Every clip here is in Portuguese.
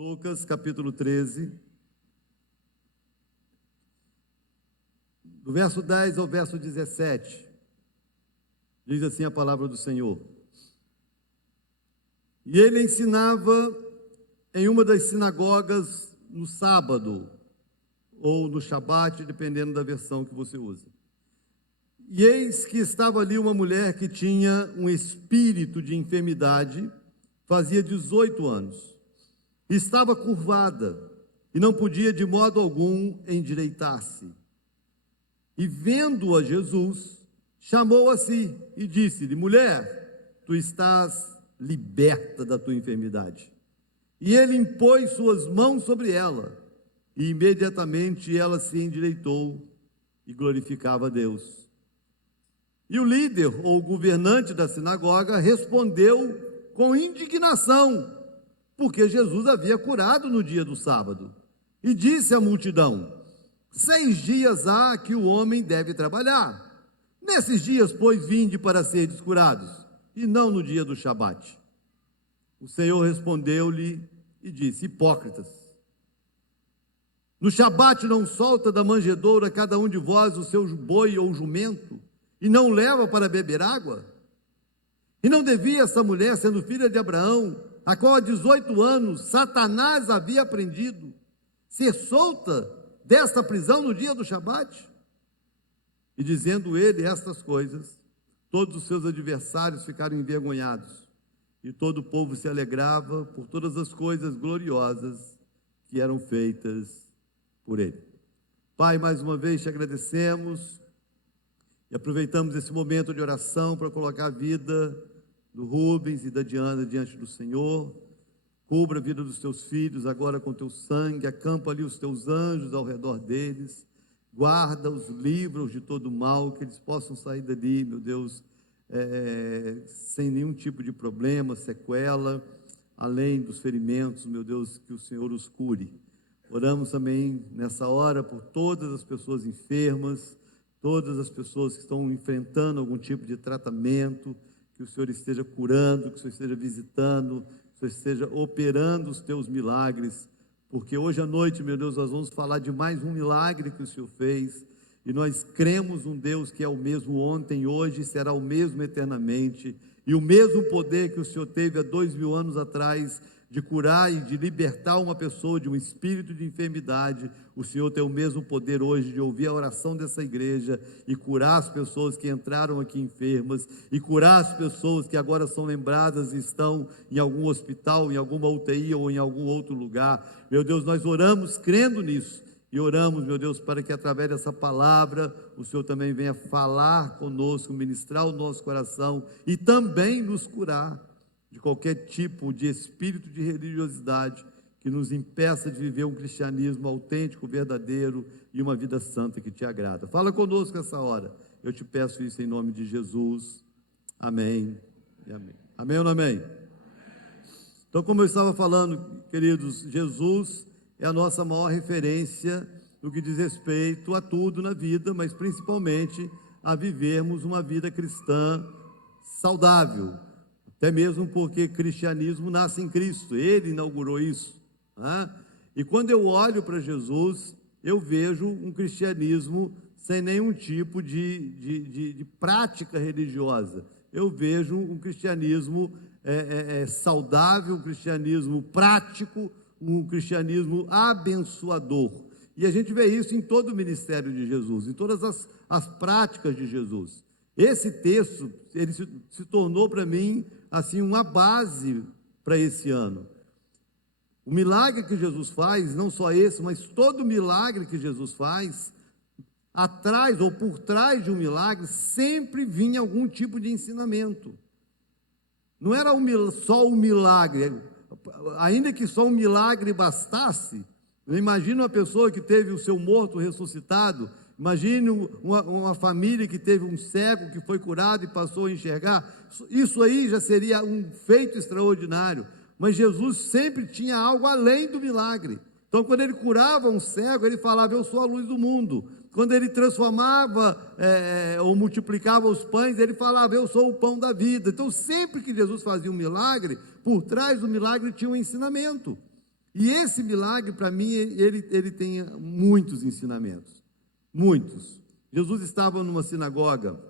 Lucas, capítulo 13, do verso 10 ao verso 17, diz assim a palavra do Senhor. E ele ensinava em uma das sinagogas no sábado, ou no Shabat, dependendo da versão que você usa. E eis que estava ali uma mulher que tinha um espírito de enfermidade, fazia 18 anos. Estava curvada e não podia de modo algum endireitar-se. E vendo-a Jesus, chamou a si e disse-lhe: mulher, tu estás liberta da tua enfermidade. E ele impôs suas mãos sobre ela, e imediatamente ela se endireitou e glorificava a Deus. E o líder ou governante da sinagoga respondeu com indignação, porque Jesus havia curado no dia do sábado, e disse à multidão: 6 dias há que o homem deve trabalhar. Nesses dias, pois, vinde para seres curados, e não no dia do Shabat. O Senhor respondeu-lhe e disse: hipócritas, no Shabat não solta da manjedoura cada um de vós o seu boi ou jumento, e não leva para beber água? E não devia essa mulher, sendo filha de Abraão, a qual há 18 anos Satanás havia prendido, ser solta desta prisão no dia do Shabat? E dizendo ele estas coisas, todos os seus adversários ficaram envergonhados, e todo o povo se alegrava por todas as coisas gloriosas que eram feitas por ele. Pai, mais uma vez te agradecemos e aproveitamos esse momento de oração para colocar a vida do Rubens e da Diana diante do Senhor. Cubra a vida dos teus filhos agora com teu sangue, acampa ali os teus anjos ao redor deles, guarda-os, livra-os de todo mal, que eles possam sair dali, meu Deus, sem nenhum tipo de problema, sequela, além dos ferimentos, meu Deus, que o Senhor os cure. Oramos também nessa hora por todas as pessoas enfermas, todas as pessoas que estão enfrentando algum tipo de tratamento, que o Senhor esteja curando, que o Senhor esteja visitando, que o Senhor esteja operando os teus milagres, porque hoje à noite, meu Deus, nós vamos falar de mais um milagre que o Senhor fez, e nós cremos um Deus que é o mesmo ontem, hoje, e será o mesmo eternamente, e o mesmo poder que o Senhor teve há 2000 anos atrás, de curar e de libertar uma pessoa de um espírito de enfermidade, o Senhor tem o mesmo poder hoje de ouvir a oração dessa igreja e curar as pessoas que entraram aqui enfermas, e curar as pessoas que agora são lembradas e estão em algum hospital, em alguma UTI ou em algum outro lugar. Meu Deus, nós oramos crendo nisso, e oramos, meu Deus, para que através dessa palavra o Senhor também venha falar conosco, ministrar o nosso coração e também nos curar de qualquer tipo de espírito de religiosidade que nos impeça de viver um cristianismo autêntico, verdadeiro e uma vida santa que te agrada. Fala conosco essa hora, eu te peço isso em nome de Jesus, amém e amém. Amém ou não amém? Então, como eu estava falando, queridos, Jesus é a nossa maior referência no que diz respeito a tudo na vida, mas principalmente a vivermos uma vida cristã saudável, até mesmo porque cristianismo nasce em Cristo, Ele inaugurou isso, né? E quando eu olho para Jesus, eu vejo um cristianismo sem nenhum tipo de prática religiosa. Eu vejo um cristianismo saudável, um cristianismo prático, um cristianismo abençoador. E a gente vê isso em todo o ministério de Jesus, em todas as práticas de Jesus. Esse texto, ele se tornou para mim, assim, uma base para esse ano. O milagre que Jesus faz, não só esse, mas todo milagre que Jesus faz, atrás ou por trás de um milagre, sempre vinha algum tipo de ensinamento. Não era só um milagre, ainda que só um milagre bastasse. Imagina uma pessoa que teve o seu morto ressuscitado, imagine uma família que teve um cego que foi curado e passou a enxergar. Isso aí já seria um feito extraordinário, mas Jesus sempre tinha algo além do milagre. Então, quando ele curava um cego, ele falava: eu sou a luz do mundo. Quando ele transformava ou multiplicava os pães, ele falava: eu sou o pão da vida. Então, sempre que Jesus fazia um milagre, por trás do milagre tinha um ensinamento. E esse milagre, para mim, ele tem muitos ensinamentos, muitos. Jesus estava numa sinagoga,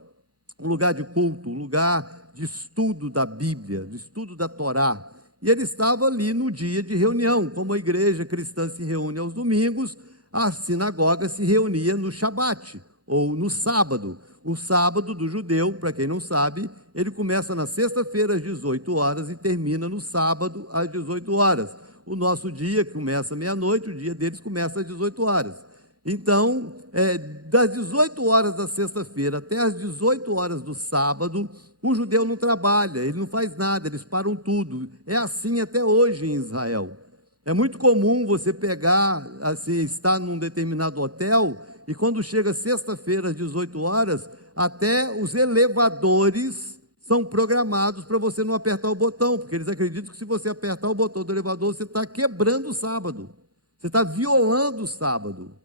um lugar de culto, um lugar de estudo da Bíblia, de estudo da Torá, e ele estava ali no dia de reunião, como a igreja cristã se reúne aos domingos, a sinagoga se reunia no Shabat, ou no sábado. O sábado do judeu, para quem não sabe, ele começa na sexta-feira às 18 horas e termina no sábado às 18 horas. O nosso dia começa meia-noite, o dia deles começa às 18 horas. Então, das 18 horas da sexta-feira até as 18 horas do sábado, o judeu não trabalha, ele não faz nada, eles param tudo. É assim até hoje em Israel. É muito comum você pegar, assim, estar num determinado hotel, e quando chega sexta-feira às 18 horas, até os elevadores são programados para você não apertar o botão, porque eles acreditam que se você apertar o botão do elevador, você está quebrando o sábado, você está violando o sábado.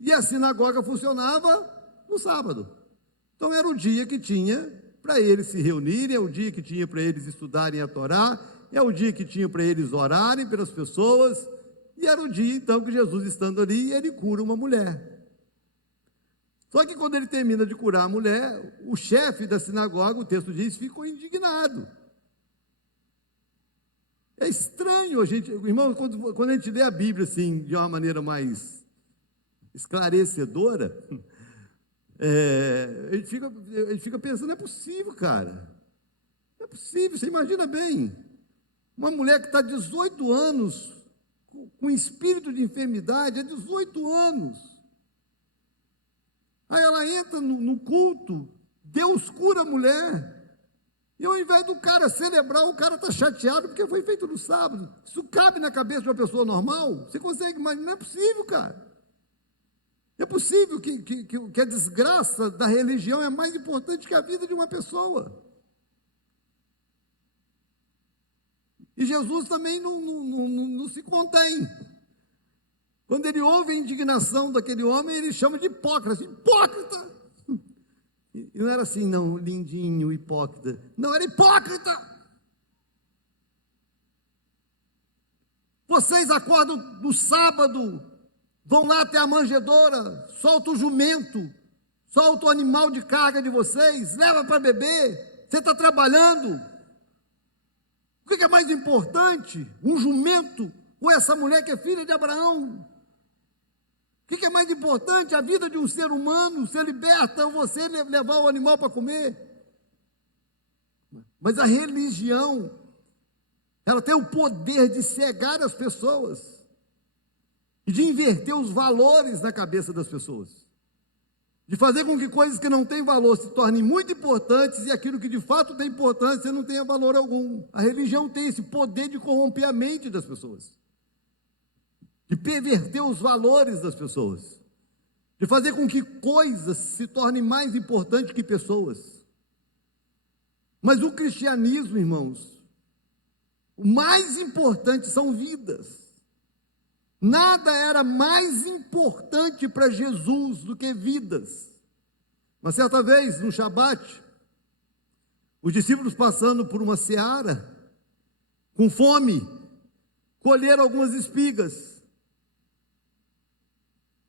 E a sinagoga funcionava no sábado. Então era o dia que tinha para eles se reunirem, é o dia que tinha para eles estudarem a Torá, é o dia que tinha para eles orarem pelas pessoas, e era o dia então que Jesus, estando ali, ele cura uma mulher. Só que quando ele termina de curar a mulher, o chefe da sinagoga, o texto diz, ficou indignado. É estranho a gente, irmão, quando a gente lê a Bíblia assim, de uma maneira mais esclarecedora, a gente fica pensando, não é possível, cara, não é possível, você imagina bem, uma mulher que está 18 anos, com espírito de enfermidade, há 18 anos, aí ela entra no culto, Deus cura a mulher, e ao invés do cara celebrar, o cara está chateado, porque foi feito no sábado. Isso cabe na cabeça de uma pessoa normal? Você consegue imaginar? Não é possível, cara. É possível que a desgraça da religião é mais importante que a vida de uma pessoa. E Jesus também não se contém. Quando ele ouve a indignação daquele homem, ele chama de hipócrita. Hipócrita! E não era assim, não, lindinho, hipócrita. Não, era hipócrita! Vocês acordam no sábado, vão lá até a manjedoura, solta o jumento, solta o animal de carga de vocês, leva para beber, você está trabalhando. O que é mais importante? Um jumento ou essa mulher que é filha de Abraão? O que é mais importante? A vida de um ser humano ser liberta ou você levar o animal para comer? Mas a religião, ela tem o poder de cegar as pessoas e de inverter os valores na cabeça das pessoas, de fazer com que coisas que não têm valor se tornem muito importantes e aquilo que de fato tem importância não tenha valor algum. A religião tem esse poder de corromper a mente das pessoas, de perverter os valores das pessoas, de fazer com que coisas se tornem mais importantes que pessoas. Mas o cristianismo, irmãos, o mais importante são vidas. Nada era mais importante para Jesus do que vidas. Uma certa vez, no Shabat, os discípulos passando por uma seara, com fome, colheram algumas espigas.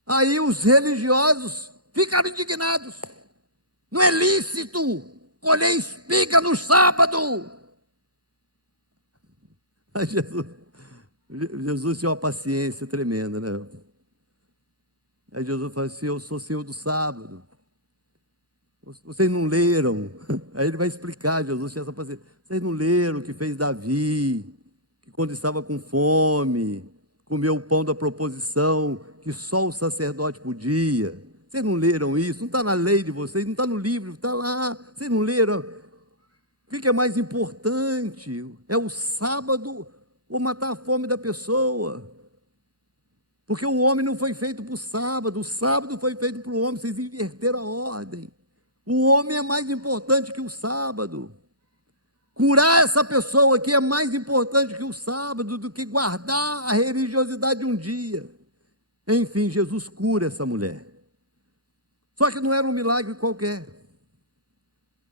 Aí os religiosos ficaram indignados. Não é lícito colher espiga no sábado. Aí Jesus tinha uma paciência tremenda, né? Aí Jesus falou assim, eu sou Senhor do sábado. Vocês não leram? Aí ele vai explicar, Jesus tinha essa paciência. Vocês não leram o que fez Davi, que quando estava com fome, comeu o pão da proposição, que só o sacerdote podia. Vocês não leram isso? Não está na lei de vocês, não está no livro, está lá. Vocês não leram? O que é mais importante? É o sábado ou matar a fome da pessoa? Porque o homem não foi feito para o sábado foi feito para o homem. Vocês inverteram a ordem. O homem é mais importante que o sábado. Curar essa pessoa aqui é mais importante que o sábado, do que guardar a religiosidade de um dia. Enfim, Jesus cura essa mulher. Só que não era um milagre qualquer.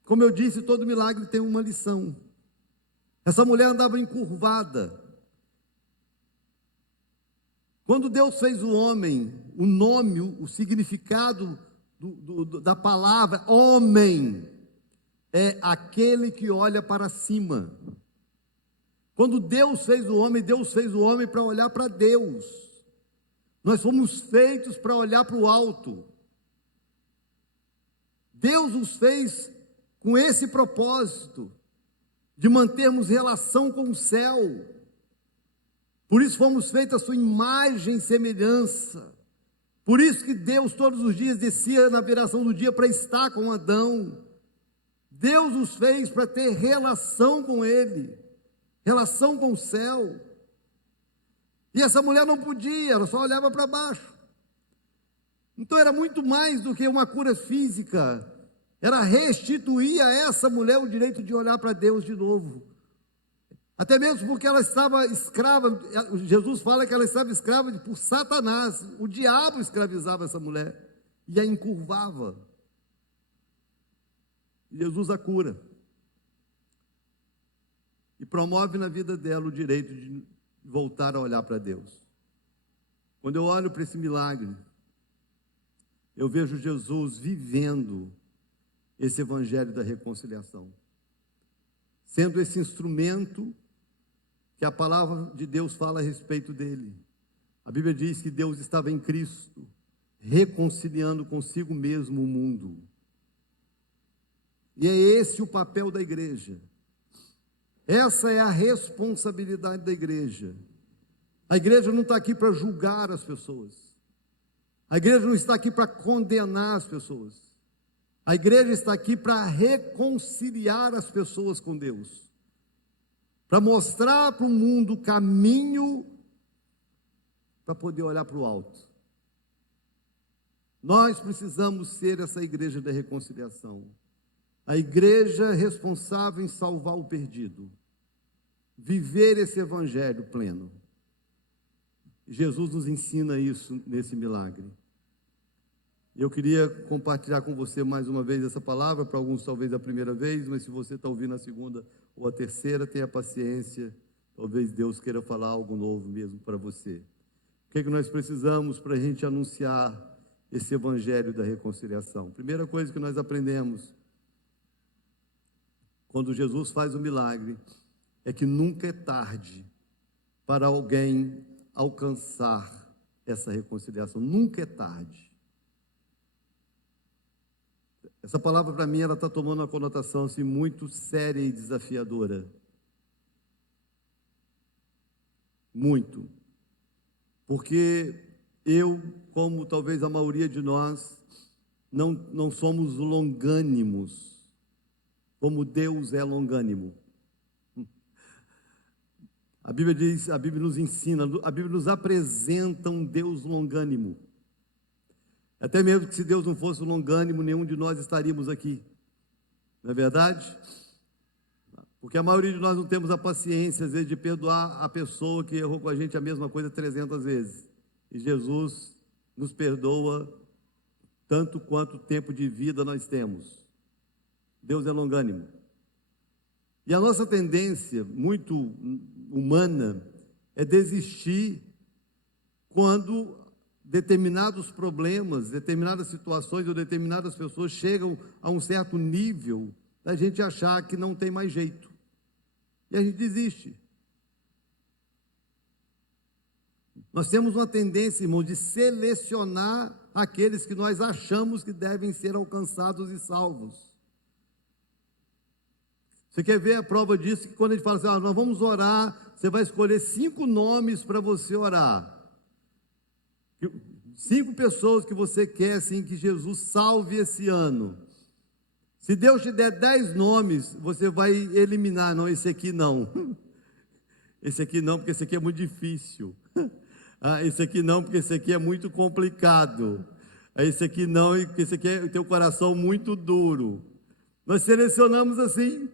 Como eu disse, todo milagre tem uma lição. Essa mulher andava encurvada. Quando Deus fez o homem, o nome, o significado da palavra homem é aquele que olha para cima. Quando Deus fez o homem para olhar para Deus. Nós fomos feitos para olhar para o alto. Deus nos fez com esse propósito de mantermos relação com o céu. Por isso fomos feitos à sua imagem e semelhança. Por isso que Deus todos os dias descia na viração do dia para estar com Adão. Deus nos fez para ter relação com Ele, relação com o céu. E essa mulher não podia, ela só olhava para baixo. Então era muito mais do que uma cura física, era restituir a essa mulher o direito de olhar para Deus de novo. Até mesmo porque ela estava escrava, Jesus fala que ela estava escrava por Satanás, o diabo escravizava essa mulher e a encurvava. Jesus a cura e promove na vida dela o direito de voltar a olhar para Deus. Quando eu olho para esse milagre, eu vejo Jesus vivendo esse evangelho da reconciliação, sendo esse instrumento que a palavra de Deus fala a respeito dele. A Bíblia diz que Deus estava em Cristo, reconciliando consigo mesmo o mundo. E é esse o papel da igreja. Essa é a responsabilidade da igreja. A igreja não está aqui para julgar as pessoas. A igreja não está aqui para condenar as pessoas. A igreja está aqui para reconciliar as pessoas com Deus. Para mostrar para o mundo o caminho para poder olhar para o alto. Nós precisamos ser essa igreja da reconciliação. A igreja responsável em salvar o perdido. Viver esse evangelho pleno. Jesus nos ensina isso nesse milagre. Eu queria compartilhar com você mais uma vez essa palavra, para alguns talvez a primeira vez, mas se você está ouvindo a segunda ou a terceira, tenha paciência, talvez Deus queira falar algo novo mesmo para você. O que é que nós precisamos para a gente anunciar esse evangelho da reconciliação? Primeira coisa que nós aprendemos, quando Jesus faz o milagre, é que nunca é tarde para alguém alcançar essa reconciliação, nunca é tarde. Essa palavra para mim, ela está tomando uma conotação assim, muito séria e desafiadora. Muito. Porque eu, como talvez a maioria de nós, não somos longânimos, como Deus é longânimo. A Bíblia diz, a Bíblia nos ensina, a Bíblia nos apresenta um Deus longânimo. Até mesmo que se Deus não fosse longânimo, nenhum de nós estaríamos aqui. Não é verdade? Porque a maioria de nós não temos a paciência, às vezes, de perdoar a pessoa que errou com a gente a mesma coisa 300 vezes. E Jesus nos perdoa tanto quanto tempo de vida nós temos. Deus é longânimo. E a nossa tendência, muito humana, é desistir quando determinados problemas, determinadas situações ou determinadas pessoas chegam a um certo nível da gente achar que não tem mais jeito. E a gente desiste. Nós temos uma tendência, irmãos, de selecionar aqueles que nós achamos que devem ser alcançados e salvos. Você quer ver a prova disso? Que quando a gente fala assim, nós vamos orar, você vai escolher 5 nomes para você orar. 5 pessoas que você quer, assim, que Jesus salve esse ano. Se Deus te der 10 nomes, você vai eliminar. Não, esse aqui não. Esse aqui não, porque esse aqui é muito difícil. Esse aqui não, porque esse aqui é muito complicado. Esse aqui não, porque esse aqui tem o coração muito duro. Nós selecionamos assim,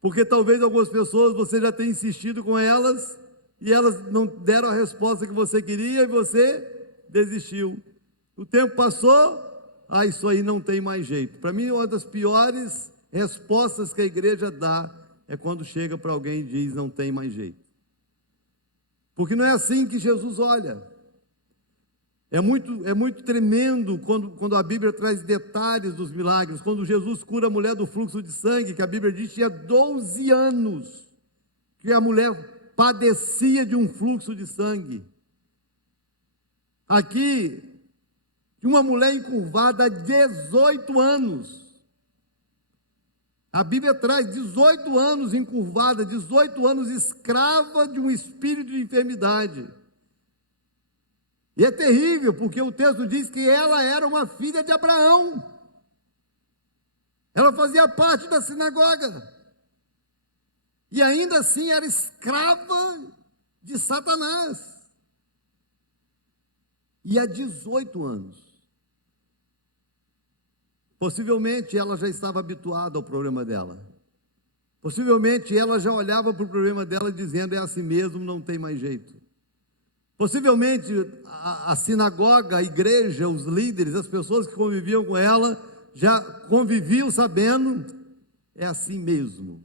porque talvez algumas pessoas você já tenha insistido com elas, e elas não deram a resposta que você queria, e você desistiu. O tempo passou, isso aí não tem mais jeito. Para mim, uma das piores respostas que a igreja dá é quando chega para alguém e diz: não tem mais jeito. Porque não é assim que Jesus olha. É muito tremendo quando a Bíblia traz detalhes dos milagres. Quando Jesus cura a mulher do fluxo de sangue, que a Bíblia diz que tinha 12 anos que a mulher padecia de um fluxo de sangue. Aqui, de uma mulher encurvada há 18 anos. A Bíblia traz 18 anos encurvada, 18 anos escrava de um espírito de enfermidade. E é terrível, porque o texto diz que ela era uma filha de Abraão. Ela fazia parte da sinagoga. E ainda assim era escrava de Satanás. E há 18 anos. Possivelmente ela já estava habituada ao problema dela. Possivelmente ela já olhava para o problema dela dizendo: é assim mesmo, não tem mais jeito. Possivelmente a sinagoga, a igreja, os líderes, as pessoas que conviviam com ela, já conviviam sabendo: é assim mesmo.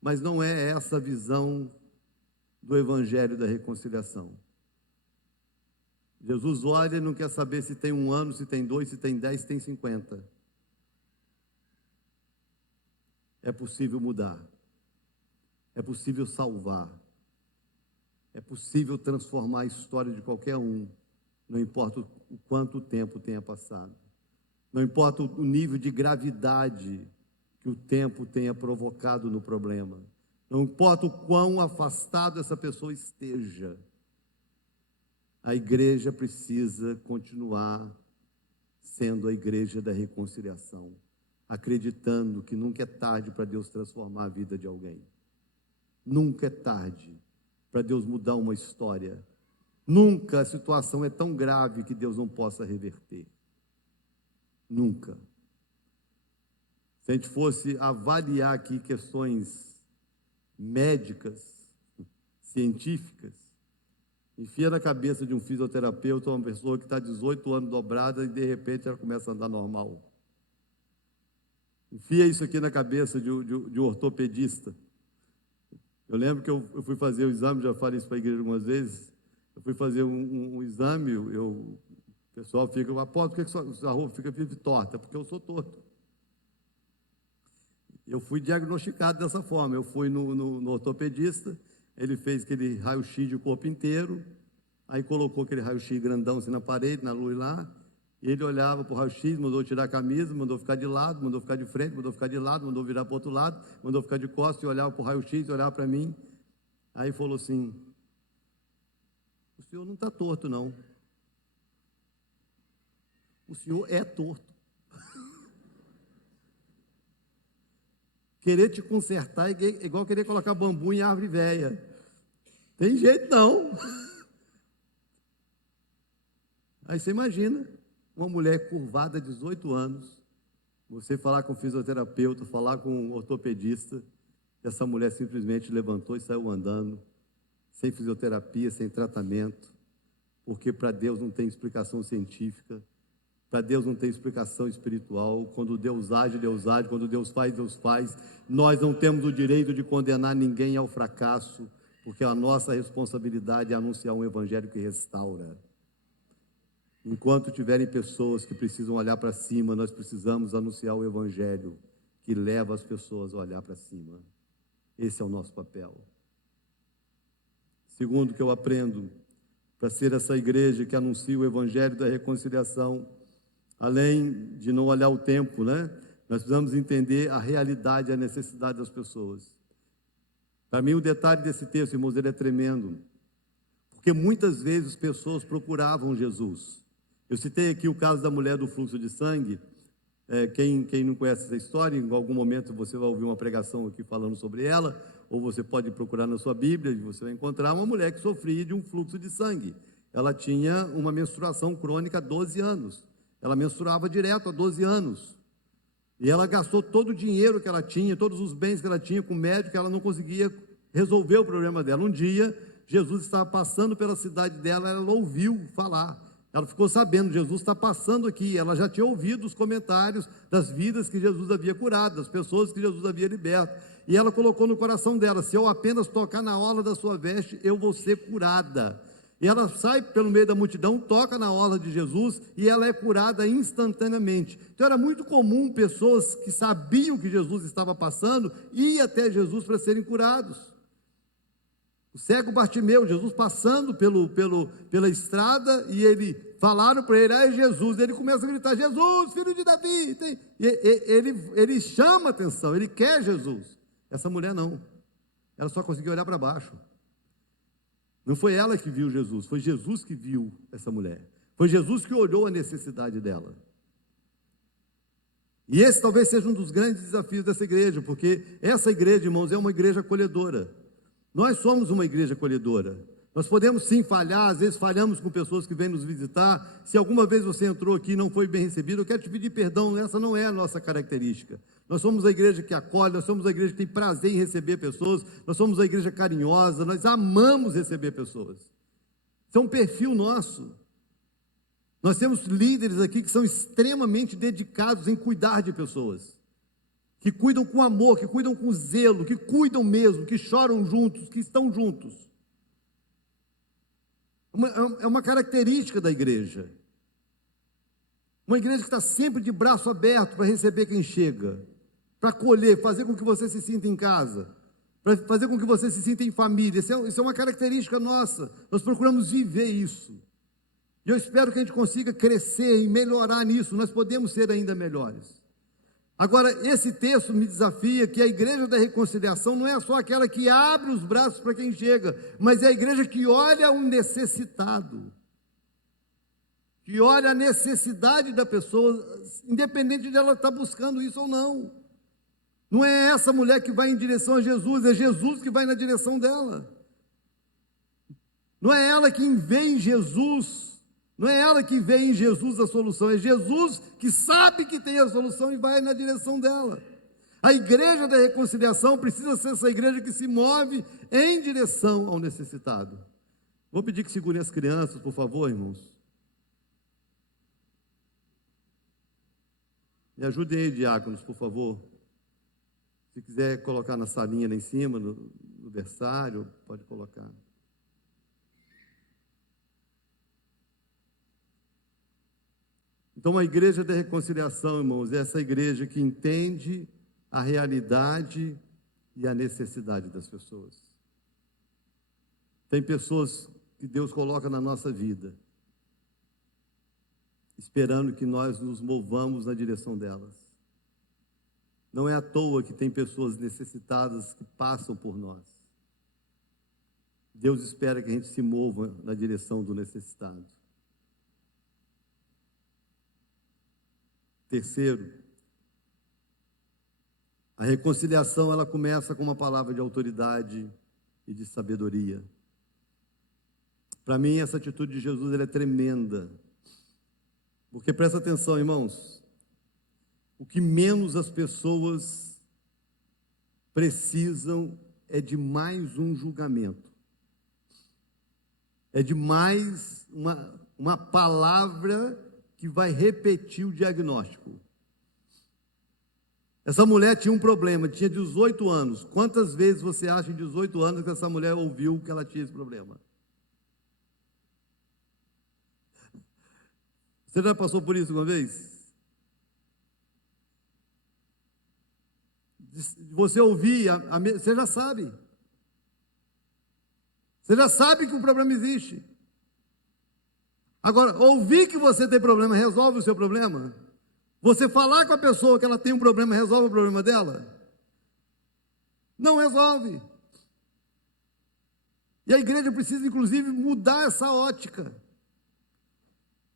Mas não é essa a visão do Evangelho da reconciliação. Jesus olha e não quer saber se tem 1 ano, se tem 2, se tem 10, se tem 50. É possível mudar. É possível salvar. É possível transformar a história de qualquer um. Não importa o quanto tempo tenha passado. Não importa o nível de gravidade que o tempo tenha provocado no problema. Não importa o quão afastado essa pessoa esteja. A igreja precisa continuar sendo a igreja da reconciliação, acreditando que nunca é tarde para Deus transformar a vida de alguém. Nunca é tarde para Deus mudar uma história. Nunca a situação é tão grave que Deus não possa reverter. Nunca. Se a gente fosse avaliar aqui questões médicas, científicas, enfia na cabeça de um fisioterapeuta uma pessoa que está 18 anos dobrada e de repente ela começa a andar normal. Enfia isso aqui na cabeça de um ortopedista. Eu lembro que eu fui fazer o exame, já falei isso para a igreja algumas vezes. Eu fui fazer um exame, o pessoal fica: por que sua roupa fica torta? Porque eu sou torto. Eu fui diagnosticado dessa forma. Eu fui no ortopedista. Ele fez aquele raio-x de corpo inteiro, aí colocou aquele raio-x grandão assim na parede, na luz lá, e ele olhava para o raio-x, mandou tirar a camisa, mandou ficar de lado, mandou ficar de frente, mandou ficar de lado, mandou virar para o outro lado, mandou ficar de costas, e olhava para o raio-x, e olhava para mim, aí falou assim: o senhor não está torto não, o senhor é torto. Querer te consertar é igual querer colocar bambu em árvore velha. Tem jeito não. Aí você imagina, uma mulher curvada, 18 anos, você falar com o fisioterapeuta, falar com o ortopedista, essa mulher simplesmente levantou e saiu andando, sem fisioterapia, sem tratamento, porque para Deus não tem explicação científica. Para Deus não tem explicação espiritual. Quando Deus age, Deus age. Quando Deus faz, Deus faz. Nós não temos o direito de condenar ninguém ao fracasso, porque a nossa responsabilidade é anunciar um evangelho que restaura. Enquanto tiverem pessoas que precisam olhar para cima, nós precisamos anunciar o evangelho que leva as pessoas a olhar para cima. Esse é o nosso papel. Segundo que eu aprendo, para ser essa igreja que anuncia o evangelho da reconciliação, além de não olhar o tempo, nós precisamos entender a realidade e a necessidade das pessoas. Para mim, o detalhe desse texto, irmãos, ele é tremendo, porque muitas vezes as pessoas procuravam Jesus. Eu citei aqui o caso da mulher do fluxo de sangue. Quem não conhece essa história, em algum momento você vai ouvir uma pregação aqui falando sobre ela, ou você pode procurar na sua Bíblia, e você vai encontrar uma mulher que sofria de um fluxo de sangue. Ela tinha uma menstruação crônica há 12 anos. Ela menstruava direto há 12 anos. E ela gastou todo o dinheiro que ela tinha, todos os bens que ela tinha com o médico, ela não conseguia resolver o problema dela. Um dia, Jesus estava passando pela cidade dela, ela ouviu falar. Ela ficou sabendo: Jesus está passando aqui. Ela já tinha ouvido os comentários das vidas que Jesus havia curado, das pessoas que Jesus havia liberto. e ela colocou no coração dela: se eu apenas tocar na orla da sua veste, eu vou ser curada. E ela sai pelo meio da multidão, toca na orla de Jesus e ela é curada instantaneamente. Então era muito comum pessoas que sabiam que Jesus estava passando ir até Jesus para serem curados. O cego Bartimeu, Jesus passando pela estrada, e falaram para ele: é Jesus. Ele começa a gritar: Jesus, filho de Davi. Ele chama atenção, ele quer Jesus. Essa mulher não, ela só conseguiu olhar para baixo. Não foi ela que viu Jesus, foi Jesus que viu essa mulher. Foi Jesus que olhou a necessidade dela. E esse talvez seja um dos grandes desafios dessa igreja, porque essa igreja, irmãos, é uma igreja acolhedora. Nós somos uma igreja acolhedora. Nós podemos sim falhar, às vezes falhamos com pessoas que vêm nos visitar. Se alguma vez você entrou aqui e não foi bem recebido, eu quero te pedir perdão, essa não é a nossa característica. Nós somos a igreja que acolhe, nós somos a igreja que tem prazer em receber pessoas, nós somos a igreja carinhosa, nós amamos receber pessoas. Isso é um perfil nosso. Nós temos líderes aqui que são extremamente dedicados em cuidar de pessoas, que cuidam com amor, que cuidam com zelo, que cuidam mesmo, que choram juntos, que estão juntos. É uma característica da igreja. Uma igreja que está sempre de braço aberto para receber quem chega, para acolher, fazer com que você se sinta em casa, para fazer com que você se sinta em família. Isso é uma característica nossa. Nós procuramos viver isso. E eu espero que a gente consiga crescer e melhorar nisso. Nós podemos ser ainda melhores. Agora, esse texto me desafia que a igreja da reconciliação não é só aquela que abre os braços para quem chega, mas é a igreja que olha o necessitado, que olha a necessidade da pessoa, independente de ela estar buscando isso ou não. Não é essa mulher que vai em direção a Jesus, é Jesus que vai na direção dela. Não é ela que vê em Jesus, não é ela que vê em Jesus a solução, é Jesus que sabe que tem a solução e vai na direção dela. A igreja da reconciliação precisa ser essa igreja que se move em direção ao necessitado. Vou pedir que segurem as crianças, por favor, irmãos. Me ajudem aí, diáconos, por favor. Se quiser colocar na salinha lá em cima, no versário, pode colocar. Então, a igreja da reconciliação, irmãos, é essa igreja que entende a realidade e a necessidade das pessoas. Tem pessoas que Deus coloca na nossa vida, esperando que nós nos movamos na direção delas. Não é à toa que tem pessoas necessitadas que passam por nós. Deus espera que a gente se mova na direção do necessitado. Terceiro, a reconciliação ela começa com uma palavra de autoridade e de sabedoria. Para mim, essa atitude de Jesus ela é tremenda. Porque presta atenção, irmãos, o que menos as pessoas precisam é de mais um julgamento. É de mais uma palavra que vai repetir o diagnóstico. Essa mulher tinha um problema, tinha 18 anos. Quantas vezes você acha em 18 anos que essa mulher ouviu que ela tinha esse problema? Você já passou por isso uma vez? Você ouvir, você já sabe. Você já sabe que o problema existe. Agora, ouvir que você tem problema resolve o seu problema? Você falar com a pessoa que ela tem um problema resolve o problema dela? Não resolve. E a igreja precisa, inclusive, mudar essa ótica.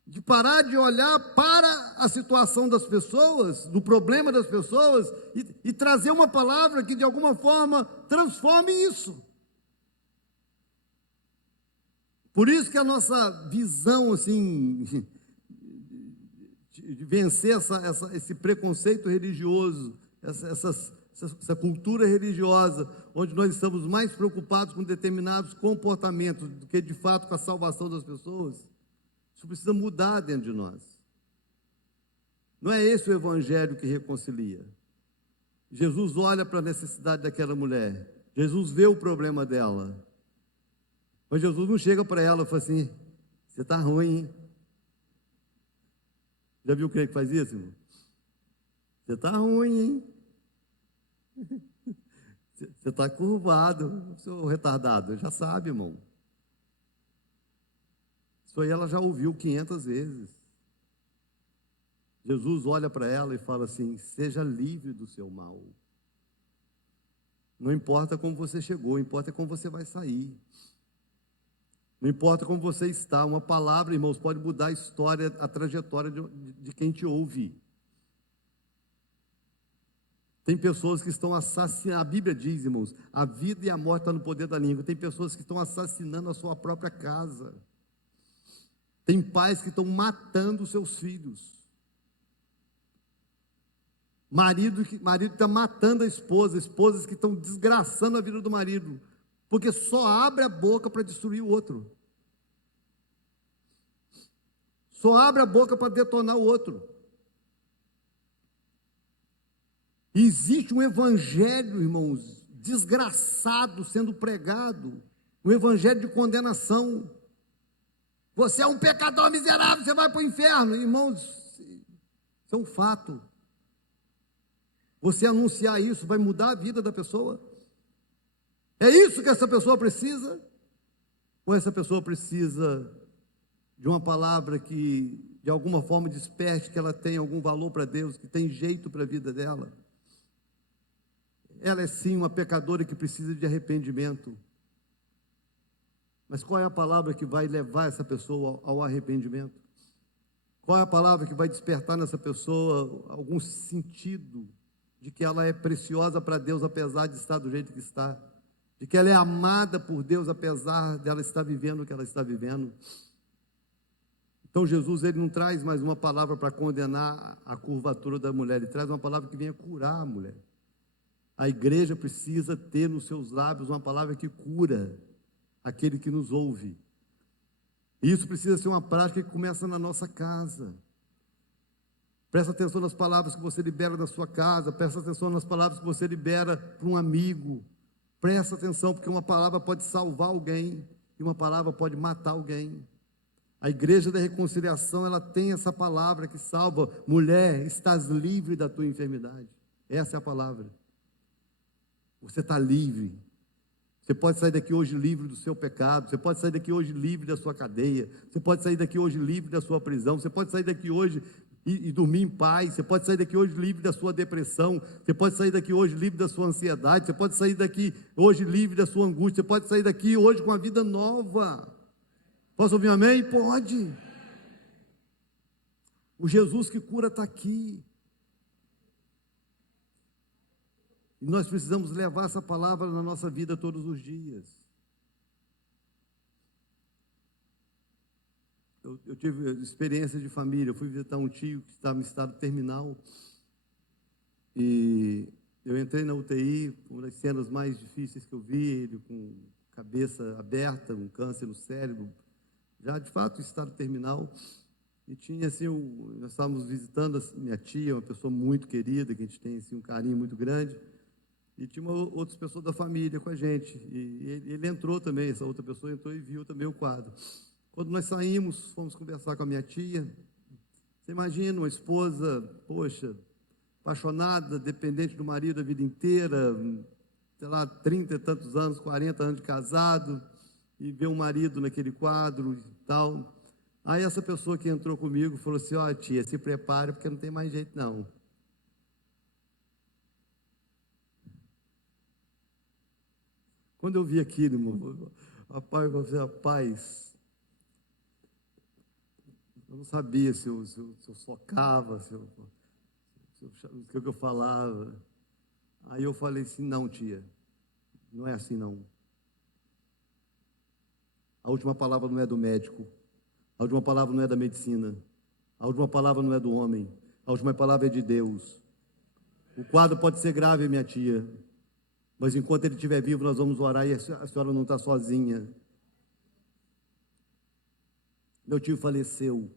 De parar de olhar para a situação das pessoas, do problema das pessoas, e trazer uma palavra que, de alguma forma, transforme isso. Por isso que a nossa visão, assim, de vencer esse preconceito religioso, essa cultura religiosa, onde nós estamos mais preocupados com determinados comportamentos do que, de fato, com a salvação das pessoas, isso precisa mudar dentro de nós. Não é esse o evangelho que reconcilia. Jesus olha para a necessidade daquela mulher, Jesus vê o problema dela, mas Jesus não chega para ela e fala assim: você está ruim, hein? Já viu o crente que faz isso, irmão? Você está ruim, hein? Você está curvado, seu retardado. Já sabe, irmão. Isso aí ela já ouviu 500 vezes. Jesus olha para ela e fala assim: seja livre do seu mal. Não importa como você chegou, importa como você vai sair. Não importa como você está, uma palavra, irmãos, pode mudar a história, a trajetória de quem te ouve. Tem pessoas que estão assassinando, a Bíblia diz, irmãos, a vida e a morte estão no poder da língua. Tem pessoas que estão assassinando a sua própria casa. Tem pais que estão matando os seus filhos. Marido que está matando a esposa, esposas que estão desgraçando a vida do marido, porque só abre a boca para destruir o outro. Só abre a boca para detonar o outro. E existe um evangelho, irmãos, desgraçado sendo pregado, um evangelho de condenação. Você é um pecador miserável, você vai para o inferno. Irmãos, isso é um fato. Você anunciar isso vai mudar a vida da pessoa? É isso que essa pessoa precisa? Ou essa pessoa precisa de uma palavra que de alguma forma desperte que ela tem algum valor para Deus, que tem jeito para a vida dela? Ela é sim uma pecadora que precisa de arrependimento. Mas qual é a palavra que vai levar essa pessoa ao arrependimento? Qual é a palavra que vai despertar nessa pessoa algum sentido de que ela é preciosa para Deus apesar de estar do jeito que está? De que ela é amada por Deus apesar dela estar vivendo o que ela está vivendo? Então Jesus, ele não traz mais uma palavra para condenar a curvatura da mulher, ele traz uma palavra que venha curar a mulher. A igreja precisa ter nos seus lábios uma palavra que cura aquele que nos ouve. E isso precisa ser uma prática que começa na nossa casa. Presta atenção nas palavras que você libera na sua casa, presta atenção nas palavras que você libera para um amigo. Presta atenção, porque uma palavra pode salvar alguém e uma palavra pode matar alguém. A igreja da reconciliação, ela tem essa palavra que salva. Mulher, estás livre da tua enfermidade. Essa é a palavra. Você está livre. Você pode sair daqui hoje livre do seu pecado. Você pode sair daqui hoje livre da sua cadeia. Você pode sair daqui hoje livre da sua prisão. Você pode sair daqui hoje e dormir em paz. Você pode sair daqui hoje livre da sua depressão. Você pode sair daqui hoje livre da sua ansiedade. Você pode sair daqui hoje livre da sua angústia. Você pode sair daqui hoje com a vida nova. Posso ouvir um amém? Pode. O Jesus que cura está aqui. E nós precisamos levar essa palavra na nossa vida todos os dias. Eu tive experiência de família. Eu fui visitar um tio que estava em estado terminal. E eu entrei na UTI, uma das cenas mais difíceis que eu vi, ele com cabeça aberta, um câncer no cérebro, já de fato em estado terminal. E tinha assim, nós estávamos visitando a minha tia, uma pessoa muito querida, que a gente tem assim, um carinho muito grande. E tinha outras pessoas da família com a gente. E ele entrou também, essa outra pessoa entrou e viu também o quadro. Quando nós saímos, fomos conversar com a minha tia. Você imagina uma esposa, poxa, apaixonada, dependente do marido a vida inteira, sei lá, 30 e tantos anos, 40 anos de casado, e ver um marido naquele quadro e tal. Aí essa pessoa que entrou comigo falou assim: ó, tia, se prepare porque não tem mais jeito não. Quando eu vi aquilo, irmão, rapaz, eu não sabia se eu socava, o que eu falava. Aí eu falei assim: não, tia, não é assim não. A última palavra não é do médico, a última palavra não é da medicina, a última palavra não é do homem, a última palavra é de Deus. O quadro pode ser grave, minha tia, mas enquanto ele estiver vivo, nós vamos orar e a senhora não está sozinha. Meu tio faleceu.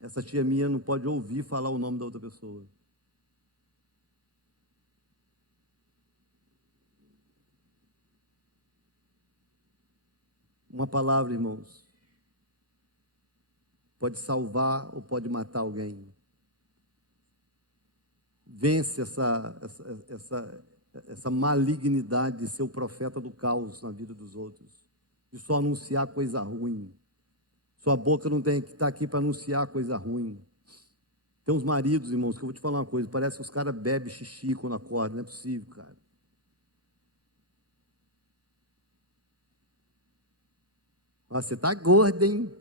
Essa tia minha não pode ouvir falar o nome da outra pessoa. Uma palavra, irmãos, pode salvar ou pode matar alguém. Vence essa malignidade de ser o profeta do caos na vida dos outros, de só anunciar coisa ruim. Sua boca não tem que estar aqui para anunciar coisa ruim. Tem uns maridos, irmãos, que eu vou te falar uma coisa, parece que os caras bebem xixi quando acordam, não é possível, cara. Mas você está gordo, hein?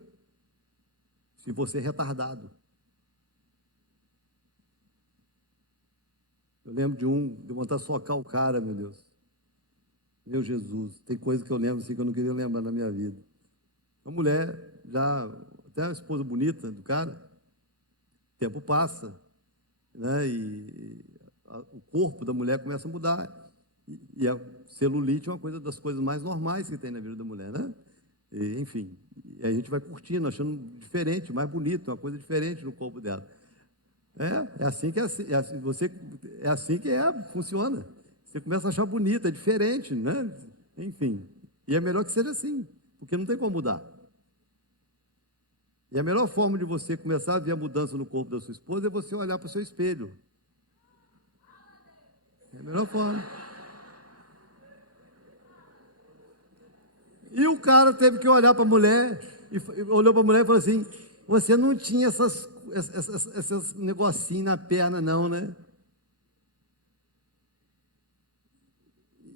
Se você é retardado. Eu lembro de vontade de socar o cara, meu Deus. Meu Jesus, tem coisa que eu lembro assim que eu não queria lembrar na minha vida. Uma mulher, já, até uma esposa bonita do cara, o tempo passa, né? O corpo da mulher começa a mudar. E a celulite é uma coisa das coisas mais normais que tem na vida da mulher, né? E, enfim, a gente vai curtindo, achando diferente, mais bonito, uma coisa diferente no corpo dela. É assim que funciona. Você começa a achar bonita, é diferente, né? Enfim, e é melhor que seja assim, porque não tem como mudar. E a melhor forma de você começar a ver a mudança no corpo da sua esposa é você olhar para o seu espelho. É a melhor forma. E o cara teve que olhar para a mulher, e olhou para a mulher e falou assim: você não tinha esses negocinhos na perna não, né?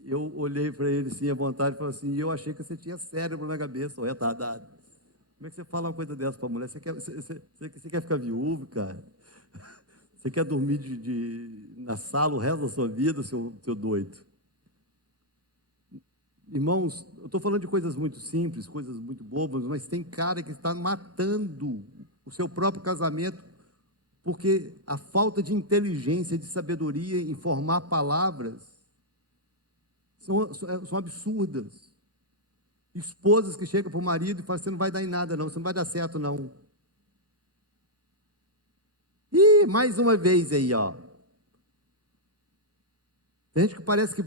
Eu olhei para ele assim, à vontade, e falei assim: eu achei que você tinha cérebro na cabeça, ô retardado. Como é que você fala uma coisa dessa para a mulher? Você quer ficar viúvo, cara? Você quer dormir na sala o resto da sua vida, seu doido? Irmãos, eu estou falando de coisas muito simples, coisas muito bobas, mas tem cara que está matando o seu próprio casamento, porque a falta de inteligência, de sabedoria em formar palavras são absurdas. Esposas que chegam para o marido e falam: você não vai dar em nada não, você não vai dar certo não. E mais uma vez aí, ó. Tem gente que parece que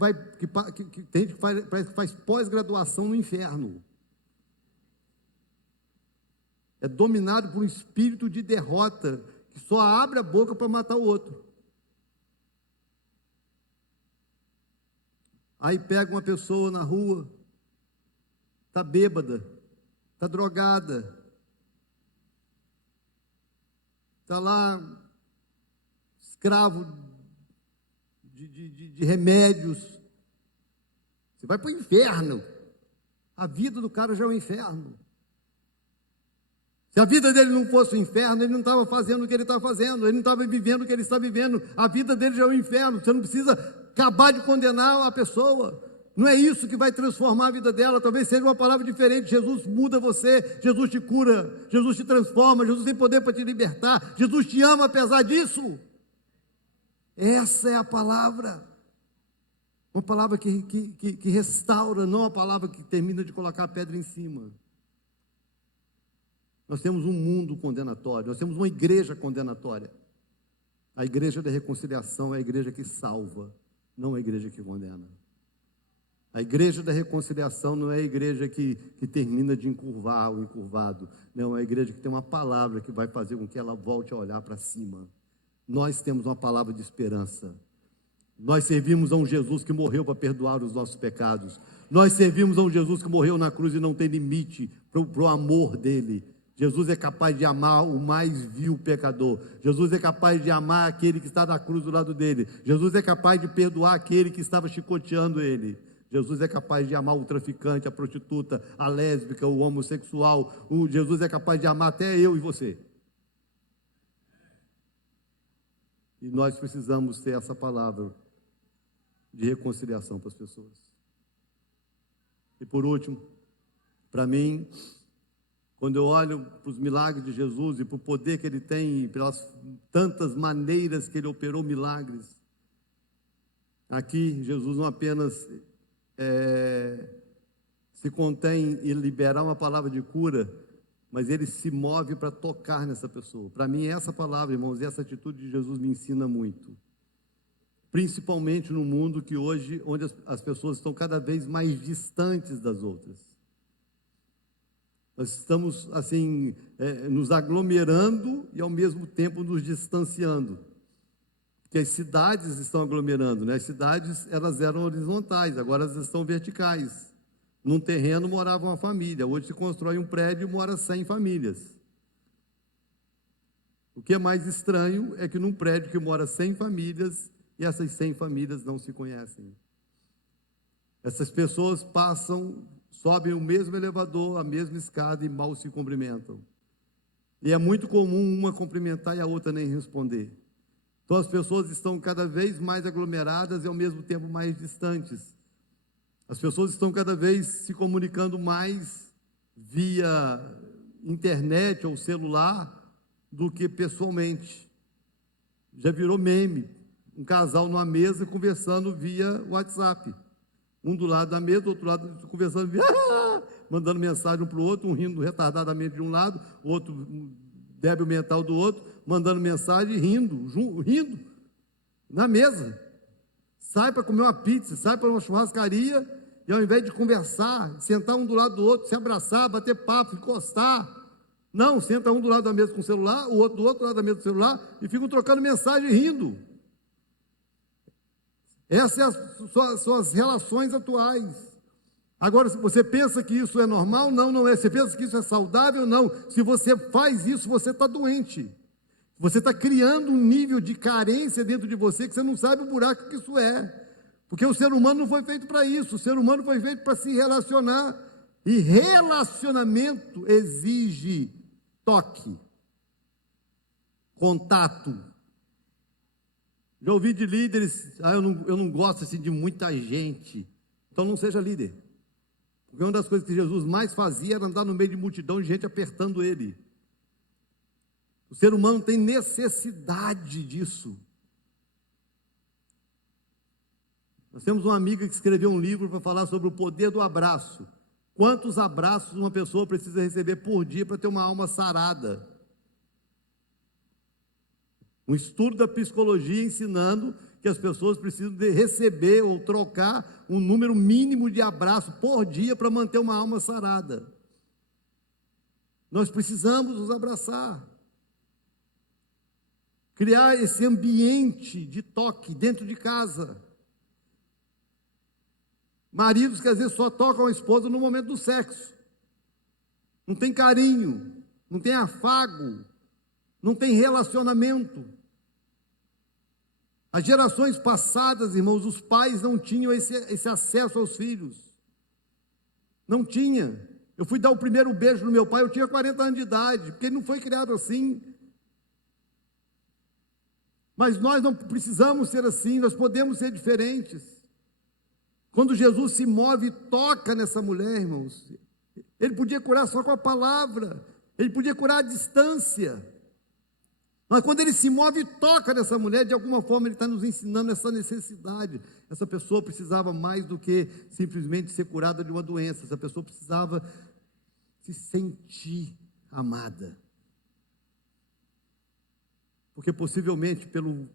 tem gente que parece que faz pós-graduação no inferno. É dominado por um espírito de derrota, que só abre a boca para matar o outro. Aí pega uma pessoa na rua, está bêbada, está drogada, está lá, escravo de remédios. Você vai para o inferno. A vida do cara já é um inferno. Se a vida dele não fosse o inferno, ele não estava fazendo o que ele está fazendo, ele não estava vivendo o que ele está vivendo. A vida dele já é um inferno. Você não precisa acabar de condenar a pessoa. Não é isso que vai transformar a vida dela. Talvez seja uma palavra diferente. Jesus muda você, Jesus te cura, Jesus te transforma, Jesus tem poder para te libertar, Jesus te ama apesar disso. Essa é a palavra. Uma palavra que restaura, não a palavra que termina de colocar a pedra em cima. Nós temos um mundo condenatório, nós temos uma igreja condenatória. A igreja da reconciliação é a igreja que salva, não a igreja que condena. A igreja da reconciliação não é a igreja que termina de encurvar o encurvado. Não, é a igreja que tem uma palavra que vai fazer com que ela volte a olhar para cima. Nós temos uma palavra de esperança. Nós servimos a um Jesus que morreu para perdoar os nossos pecados. Nós servimos a um Jesus que morreu na cruz e não tem limite para o amor dele. Jesus é capaz de amar o mais vil pecador. Jesus é capaz de amar aquele que está na cruz do lado dele. Jesus é capaz de perdoar aquele que estava chicoteando ele. Jesus é capaz de amar o traficante, a prostituta, a lésbica, o homossexual. Jesus é capaz de amar até eu e você. E nós precisamos ter essa palavra de reconciliação para as pessoas. E por último, para mim, quando eu olho para os milagres de Jesus e para o poder que ele tem, pelas tantas maneiras que ele operou milagres, aqui Jesus não apenas se contém em liberar uma palavra de cura, mas ele se move para tocar nessa pessoa. Para mim, essa palavra, irmãos, e essa atitude de Jesus me ensina muito. Principalmente no mundo que hoje, onde as pessoas estão cada vez mais distantes das outras. Nós estamos, assim, nos aglomerando e, ao mesmo tempo, nos distanciando. Porque as cidades estão aglomerando, né? As cidades, elas eram horizontais, agora elas estão verticais. Num terreno morava uma família, hoje se constrói um prédio e mora 100 famílias. O que é mais estranho é que num prédio que mora 100 famílias, e essas 100 famílias não se conhecem. Essas pessoas sobem o mesmo elevador, a mesma escada e mal se cumprimentam. E é muito comum uma cumprimentar e a outra nem responder. Então as pessoas estão cada vez mais aglomeradas e ao mesmo tempo mais distantes. As pessoas estão cada vez se comunicando mais via internet ou celular do que pessoalmente. Já virou meme, um casal numa mesa conversando via WhatsApp. Um do lado da mesa, do outro lado conversando via mandando mensagem um para o outro, um rindo retardadamente de um lado, outro débil mental do outro, mandando mensagem e rindo na mesa. Sai para comer uma pizza, sai para uma churrascaria, e ao invés de conversar, sentar um do lado do outro, se abraçar, bater papo, encostar, não, senta um do lado da mesa com o celular, o outro do outro lado da mesa com o celular, e ficam trocando mensagem e rindo. Essas são as relações atuais. Agora, se você pensa que isso é normal, não é. Você pensa que isso é saudável, não. Se você faz isso, você está doente. Você está criando um nível de carência dentro de você que você não sabe o buraco que isso é. Porque o ser humano não foi feito para isso. O ser humano foi feito para se relacionar. E relacionamento exige toque, contato. Já ouvi de líderes, eu não gosto assim de muita gente. Então não seja líder. Porque uma das coisas que Jesus mais fazia era andar no meio de multidão de gente apertando ele. O ser humano tem necessidade disso. Nós temos uma amiga que escreveu um livro para falar sobre o poder do abraço. Quantos abraços uma pessoa precisa receber por dia para ter uma alma sarada? Um estudo da psicologia ensinando que as pessoas precisam de receber ou trocar um número mínimo de abraços por dia para manter uma alma sarada. Nós precisamos nos abraçar. Criar esse ambiente de toque dentro de casa. Maridos que às vezes só tocam a esposa no momento do sexo. Não tem carinho, não tem afago, não tem relacionamento. As gerações passadas, irmãos, os pais não tinham esse acesso aos filhos. Não tinha. Eu fui dar o primeiro beijo no meu pai, eu tinha 40 anos de idade, porque ele não foi criado assim. Mas nós não precisamos ser assim, nós podemos ser diferentes. Quando Jesus se move e toca nessa mulher, irmãos, ele podia curar só com a palavra, ele podia curar à distância. Mas quando ele se move e toca nessa mulher, de alguma forma ele está nos ensinando essa necessidade. Essa pessoa precisava mais do que simplesmente ser curada de uma doença. Essa pessoa precisava se sentir amada. Porque possivelmente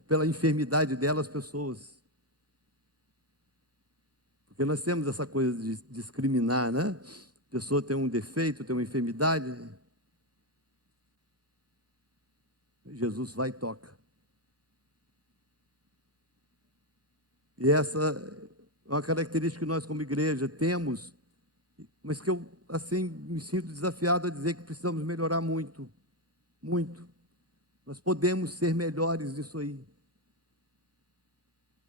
pela enfermidade dela as pessoas... Porque nós temos essa coisa de discriminar, né? A pessoa tem um defeito, tem uma enfermidade... Jesus vai e toca. E essa é uma característica que nós como igreja temos, mas que eu assim me sinto desafiado a dizer que precisamos melhorar muito, muito. Nós podemos ser melhores nisso aí.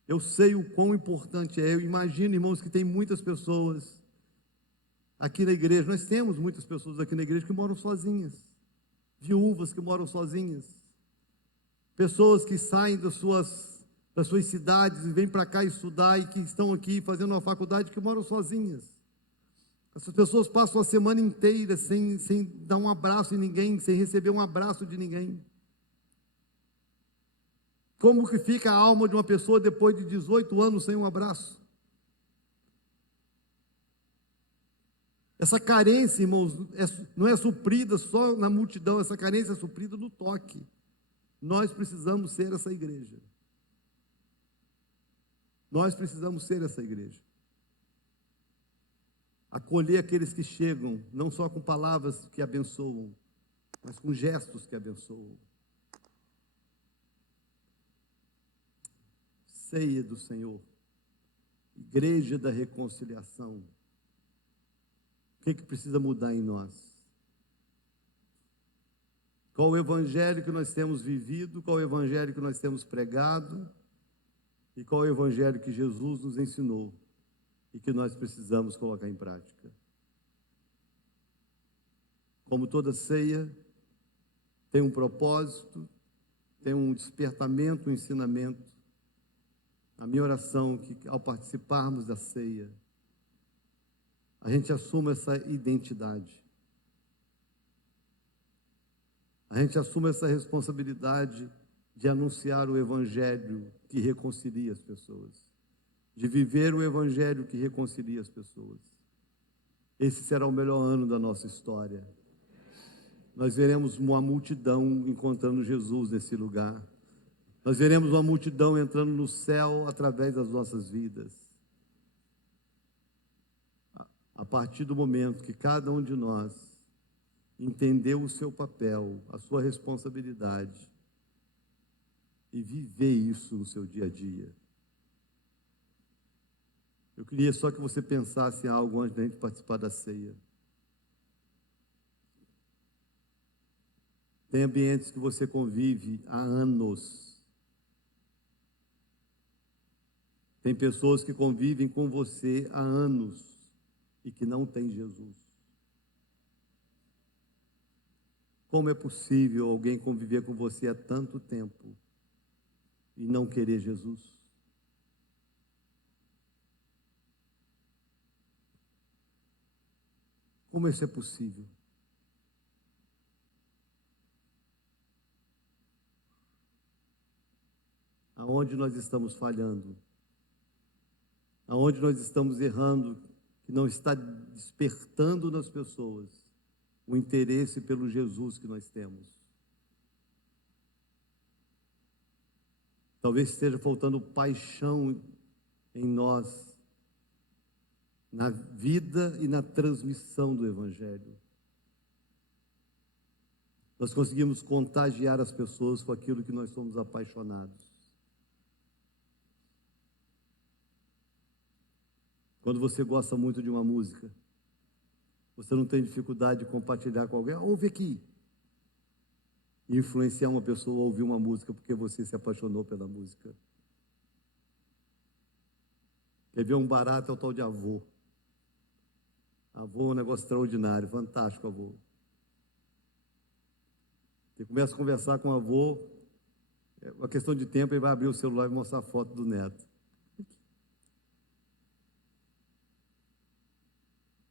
Eu sei o quão importante é. Eu imagino, irmãos, que tem muitas pessoas aqui na igreja, nós temos muitas pessoas aqui na igreja que moram sozinhas, viúvas que moram sozinhas, pessoas que saem das suas cidades e vêm para cá estudar e que estão aqui fazendo uma faculdade que moram sozinhas. Essas pessoas passam a semana inteira sem dar um abraço em ninguém, sem receber um abraço de ninguém. Como que fica a alma de uma pessoa depois de 18 anos sem um abraço? Essa carência, irmãos, não é suprida só na multidão, essa carência é suprida no toque. Nós precisamos ser essa igreja. Nós precisamos ser essa igreja. acolher aqueles que chegam, não só com palavras que abençoam, mas com gestos que abençoam. Ceia do Senhor, igreja da reconciliação. O que precisa mudar em nós? Qual o evangelho que nós temos vivido, qual o evangelho que nós temos pregado e qual o evangelho que Jesus nos ensinou e que nós precisamos colocar em prática. Como toda ceia, tem um propósito, tem um despertamento, um ensinamento. A minha oração é que ao participarmos da ceia, a gente assuma essa identidade. A gente assuma essa responsabilidade de anunciar o evangelho que reconcilia as pessoas, de viver o evangelho que reconcilia as pessoas. Esse será o melhor ano da nossa história. Nós veremos uma multidão encontrando Jesus nesse lugar. Nós veremos uma multidão entrando no céu através das nossas vidas. A partir do momento que cada um de nós entendeu o seu papel, a sua responsabilidade e viver isso no seu dia a dia. Eu queria só que você pensasse em algo antes da gente participar da ceia. Tem ambientes que você convive há anos. Tem pessoas que convivem com você há anos e que não têm Jesus. Como é possível alguém conviver com você há tanto tempo e não querer Jesus? Como isso é possível? Aonde nós estamos falhando? Aonde nós estamos errando, que não está despertando nas pessoas o interesse pelo Jesus que nós temos? Talvez esteja faltando paixão em nós, na vida e na transmissão do Evangelho. Nós conseguimos contagiar as pessoas com aquilo que nós somos apaixonados. Quando você gosta muito de uma música, você não tem dificuldade de compartilhar com alguém. Ouve aqui. E influenciar uma pessoa a ouvir uma música porque você se apaixonou pela música. Quer ver um barato, é o tal de avô. Avô é um negócio extraordinário, fantástico, avô. Você começa a conversar com o avô, é uma questão de tempo, ele vai abrir o celular e mostrar a foto do neto.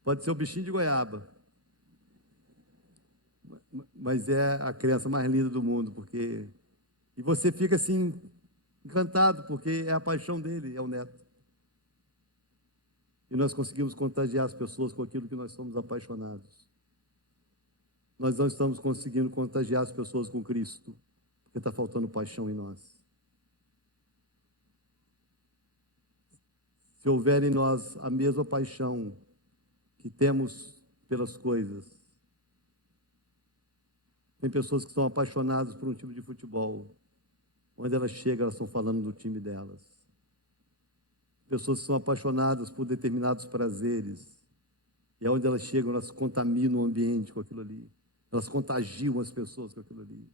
Pode ser o bichinho de goiaba, mas é a criança mais linda do mundo, porque... E você fica assim, encantado, porque é a paixão dele, é o neto. E nós conseguimos contagiar as pessoas com aquilo que nós somos apaixonados. Nós não estamos conseguindo contagiar as pessoas com Cristo, porque está faltando paixão em nós. Se houver em nós a mesma paixão que temos pelas coisas. Tem pessoas que são apaixonadas por um time de futebol. Onde elas chegam, elas estão falando do time delas. Pessoas que são apaixonadas por determinados prazeres. E aonde elas chegam, elas contaminam o ambiente com aquilo ali. Elas contagiam as pessoas com aquilo ali.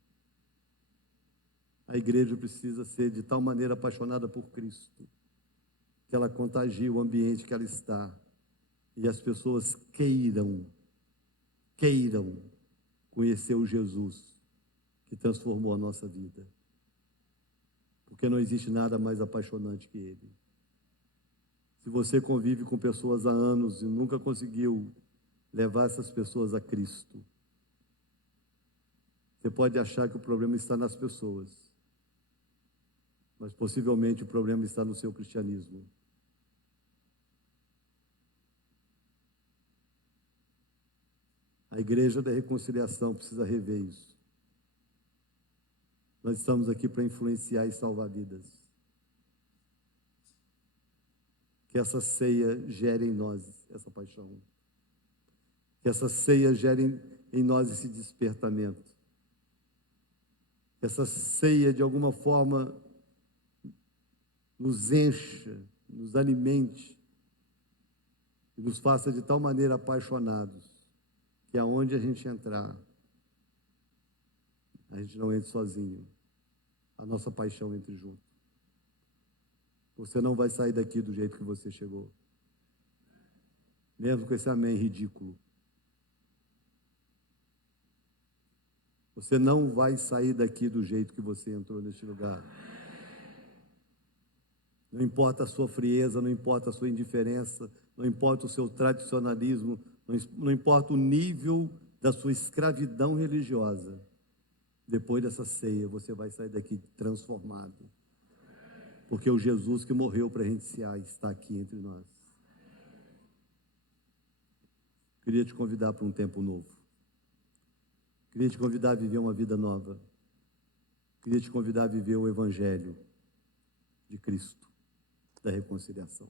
A igreja precisa ser de tal maneira apaixonada por Cristo, que ela contagie o ambiente que ela está. E as pessoas queiram conhecer o Jesus que transformou a nossa vida. Porque não existe nada mais apaixonante que Ele. Se você convive com pessoas há anos e nunca conseguiu levar essas pessoas a Cristo, você pode achar que o problema está nas pessoas, mas possivelmente o problema está no seu cristianismo. A igreja da reconciliação precisa rever isso. Nós estamos aqui para influenciar e salvar vidas. Que essa ceia gere em nós essa paixão. Que essa ceia gere em nós esse despertamento. Que essa ceia, de alguma forma, nos encha, nos alimente e nos faça de tal maneira apaixonados que aonde a gente entrar, a gente não entre sozinho, a nossa paixão entre junto. Você não vai sair daqui do jeito que você chegou, mesmo com esse amém ridículo. Você não vai sair daqui do jeito que você entrou neste lugar. Não importa a sua frieza, não importa a sua indiferença, não importa o seu tradicionalismo, não importa o nível da sua escravidão religiosa. Depois dessa ceia, você vai sair daqui transformado. Porque o Jesus que morreu para a gente está aqui entre nós. Queria te convidar para um tempo novo. Queria te convidar a viver uma vida nova. Queria te convidar a viver o Evangelho de Cristo, da reconciliação.